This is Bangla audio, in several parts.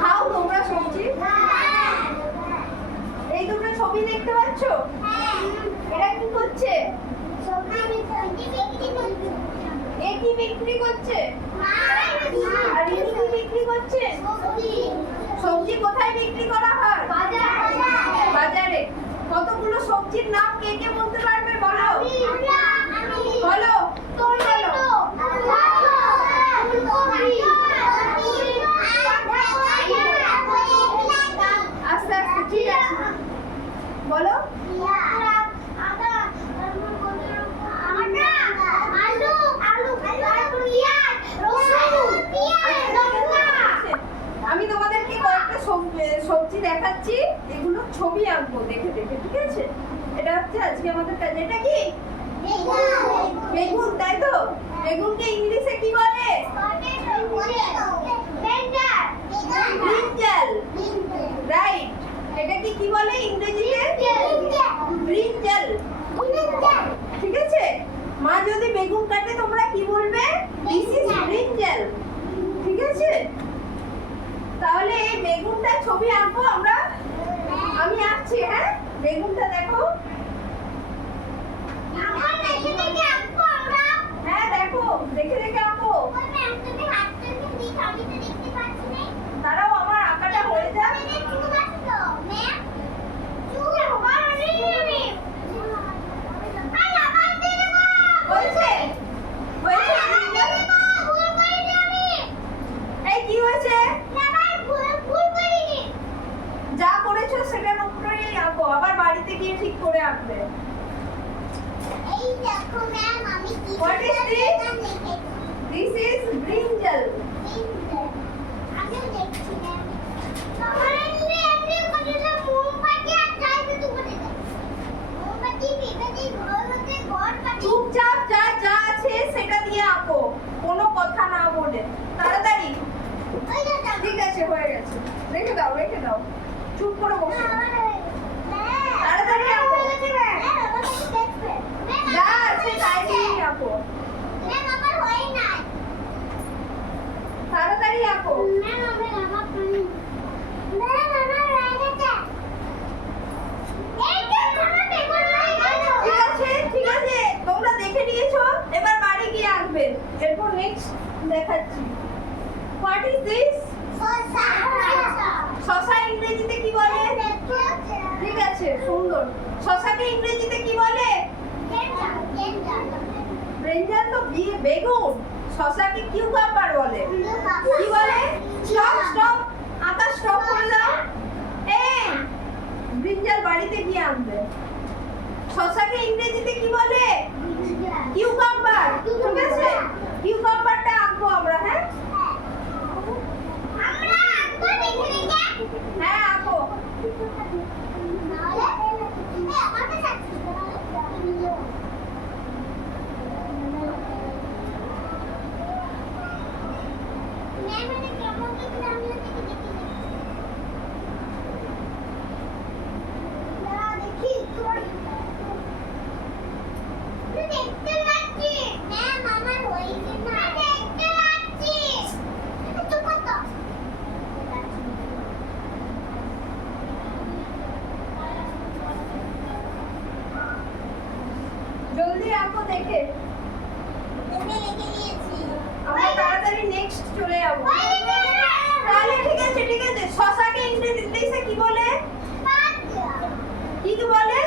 খাও তোমরা সবজি? এই দুটো ছবি দেখতে পাচ্ছ? এরা কি করছে? এ কি বিক্রি করছে? আর ইনি কি বিক্রি করছে? সবজি কোথায় বিক্রি করা হয়? বাজারে। কতগুলো সবজির নাম কে কে বলতে পারবে বলো? বলো, তুমি বলো। আস্তে আস্তে, ঠিক আছে, বলো। আমি তোমাদেরকে কয়েকটা সবজি দেখাচ্ছি, এগুলো ছবি আঁকবো দেখে দেখে, ঠিক আছে? এটা হচ্ছে আজকে আমাদের কাজ। এটা কি? বেগুন, তাই তো? বেগুনকে ইংলিশে কি বলে? ব্রিঞ্জাল। রাইট। এটাকে কি বলে ইংরেজিতে? ব্রিঞ্জাল। ঠিক আছে? মা যদি বেগুন কাটে তোমরা কি বলবে? This is brinjal. ঠিক আছে? তাহলে এই বেগুনটা ছবি আঁকবো আমরা। আমি আঁকছি, হ্যাঁ? বেগুনটা দেখো। হ্যাঁ দেখো, দেখে দেখে আঁকো। দাঁড়াও, আমার আঁকাটা হয়ে যাক। হয়েছে? এই কি হয়েছে? যা করেছো সেটার উপরেই আঁকো, আবার বাড়িতে গিয়ে ঠিক করে আঁকবে। What is this? This is brinjal. চুপচাপ যা যা আছে সেটা দিয়ে আঁকো, কোনো কথা না বলে, তাড়াতাড়ি। ঠিক আছে, হয়ে গেছে। রেখে দাও, রেখে দাও, চুপ করে বসো। তাড়াতাড়ি আঁকো, যা আছে তাই দিয়ে আঁকো। তাড়াতাড়ি আঁকো। ঠিক আছে, ঠিক আছে, তোমরা দেখে নিয়েছো, এবার বাড়ি গিয়ে আঁকবে। এরপর নেক্সট দেখাচ্ছি। What is this? শসা ইংরেজিতে কি বলে? ঠিক আছে, সুন্দর। শসাকে ইংরেজিতে কি বলে? ব্রিঞ্জাল তো বেগুন। শসাকে কিউকাম্বার বলে। কি বলে? স্টপ স্টপ, আঁকা স্টপ করে দাও। এই ব্রিঞ্জাল বাড়িতে গিয়ে আনবে। শসাকে ইংরেজিতে কি বলে? কিউকাম্বার। ঠিক আছে, কিউকাম্বারটা আঁকবো আমরা, হ্যাঁ? হ্যাঁ আঁকো। জলদি আঁকো দেখে। আমরা তাড়াতাড়ি নেক্সট চলে যাবো। তাহলে ঠিক আছে, ঠিক আছে। শসাকে ইংরেজিতে কি বলে? কি বলে?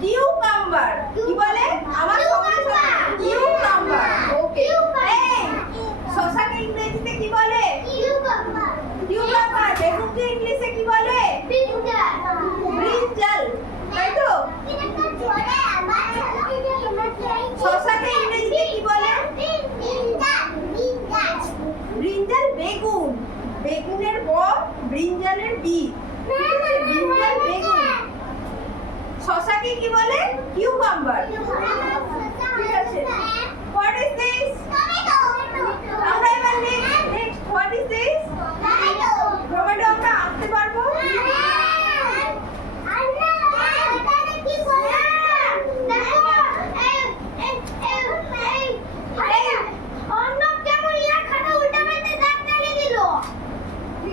কিউকাম্বার। কি বলে? আমার সঙ্গে সঙ্গে কিউকাম্বার। ওকে। এই শসাকে ইংরেজিতে কি বলে? কিউকাম্বার। বেগুনকে ইংলিশে কি বলে? ব্রিঞ্জাল। তাই তো? শসাকে ইংরেজিতে কি বলে? ব্রিঞ্জাল বেগুন। বেগুনের ব, ব্রিঞ্জালের বি। ব্রিঞ্জাল বেগুন। শসাকে কি বলে? কিউকাম্বার। ঠিক আছে। What is this? আমরা এবার next what is this? Tomato আমরা আঁকতে পারবো?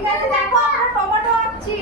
আছে দেখো আমরা টমেটো আনছি